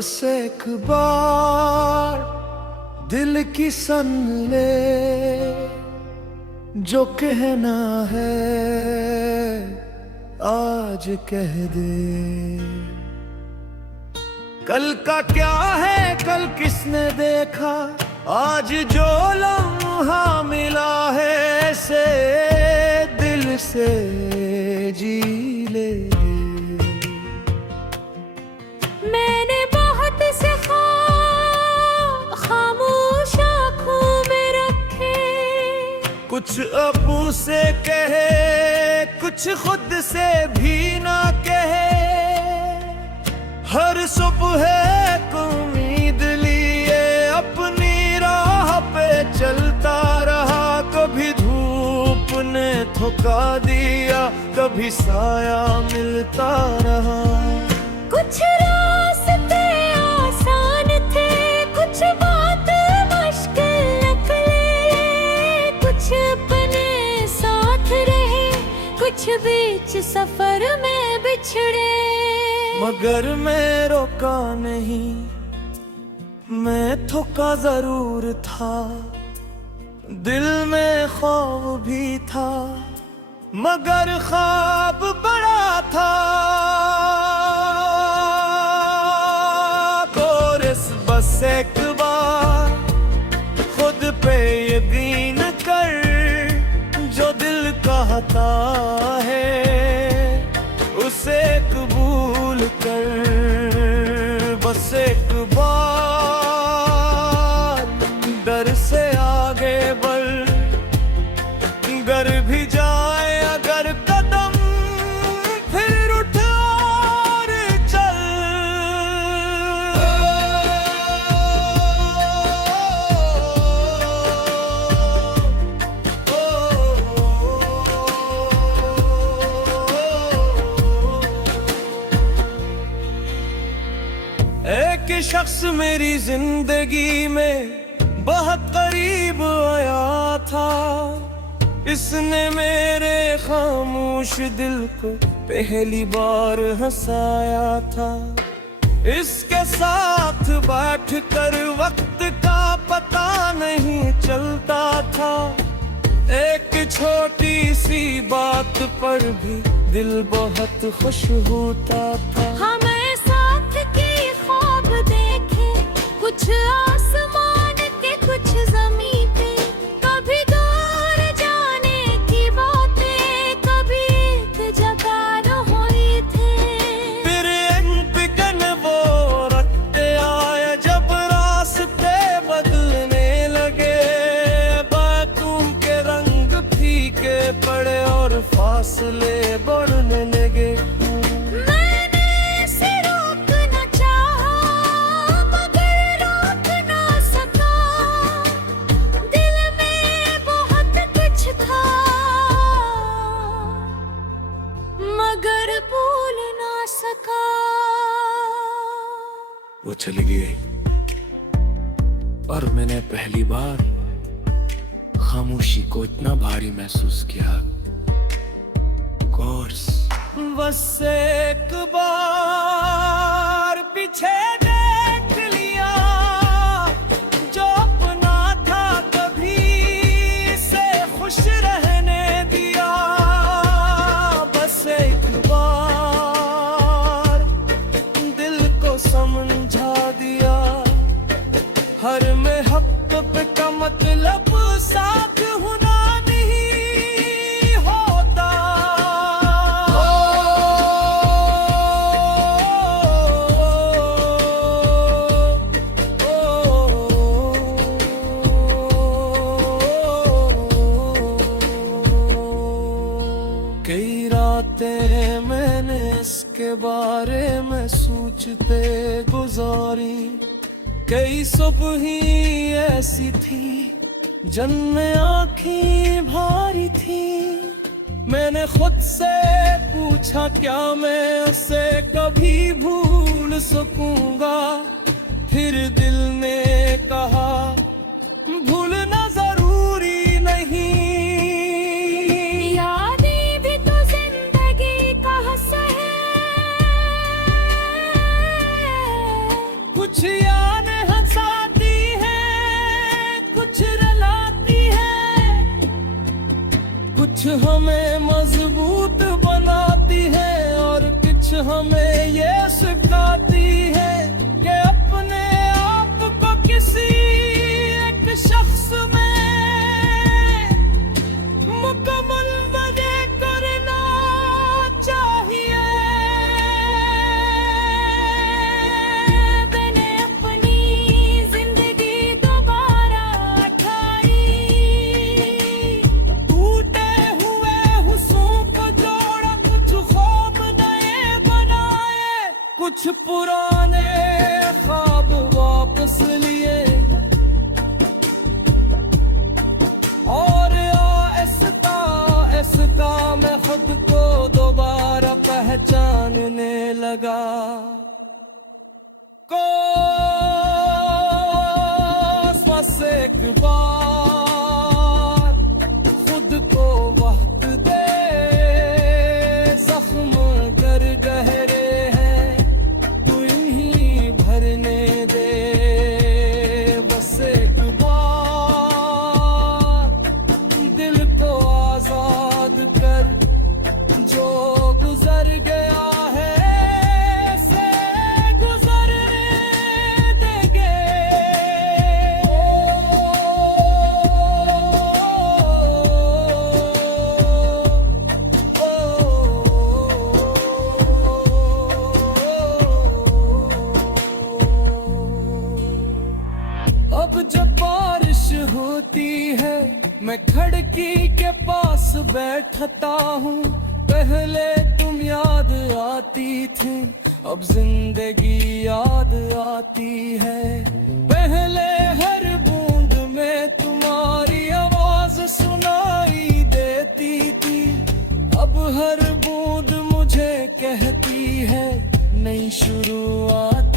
बस एक बार दिल की सन ले, जो कहना है आज कह दे। कल का क्या है कल किसने देखा, आज जो लम्हा मिला है ऐसे दिल से जी ले। मैंने बहुत से खामोश आँखों में रखे, कुछ अपू से कहे कुछ खुद से भी ना कहे। हर सुबह एक उम्मीद लिए अपनी राह पे चलता रहा। कभी धूप ने थका दिया, कभी साया मिलता रहा। कुछ रास्ते आसान थे, कुछ बात मुश्किल निकले। कुछ अपने साथ रहे, कुछ बीच सफर में बिछड़े। मगर मैं रोका नहीं, मैं थका जरूर था। दिल में ख्वाब भी था, मगर ख्वाब बड़ा था। कोरस बस एक बार खुद पे यकीन कर, जो दिल कहता है उसे कबूल कर। बस एक बार डर से आगे बढ़, गर भी जाए अगर कदम फिर उठ और चल। एक शख्स मेरी जिंदगी में बहुत करीब आया था। इसने मेरे खामोश दिल को पहली बार हंसाया था। इसके साथ बैठकर वक्त का पता नहीं चलता था। एक छोटी सी बात पर भी दिल बहुत खुश होता था। हमें साथ के ख्वाब देखे, कुछ आसमान के कुछ जमीन पे। कभी दूर जाने की बातें, कभी एक जगह हुई थे। फिर बिकन वो रखते आए जब रास्ते बदलने लगे। बातों के रंग फीके पड़े और फासले बढ़ने लगे। मैंने इसे रोकना चाहा, मगर रोक ना सका। दिल में बहुत कुछ था, मगर भूल ना सका। वो चली गई और मैंने पहली बार खामोशी को इतना भारी महसूस किया। कोर्स बस एक बार पीछे देख लिया, जो अपना था कभी से खुश रहने दिया। बस एक बार दिल को समझा दिया, हर महब्बत का मतलब साथ होना नहीं होता। कई रातें मैंने इसके बारे में सोचते गुजारी। कई सुबह ही ऐसी थी जन्में आँखें भारी थी। मैंने खुद से पूछा क्या मैं उसे कभी भूल सकूंगा। फिर दिल ने कहा भूलना जरूरी नहीं। यादें भी तो जिंदगी का हिस्सा है, कुछ हमें मजबूत बनाती है और कुछ हमें ये सिखाती है कि अपने आप को किसी एक शख्स में मुकम्मल बने करना चाहिए। मैंने अपनी जिंदगी दोबारा ठाई, टूटे हुए हुस्सों को जोड़ा, कुछ ख्वाब नए बनाए, कुछ पुराने ख्वाब वापस लिए और आहिस्ता आहिस्ता मैं खुद को दोबारा पहचानने लगा। कोस एक बार खुद को वक्त दे, जख्म गर गहरे हैं तू इन्हीं भरने दे। बस एक बार दिल को आजाद कर, जो गुजर गया है से गुजरने देंगे। अब जब बारिश होती है मैं खिड़की के पास बैठता हूँ। पहले तुम याद आती थी, अब जिंदगी याद आती है। पहले हर बूंद में तुम्हारी आवाज सुनाई देती थी, अब हर बूंद मुझे कहती है नई शुरुआत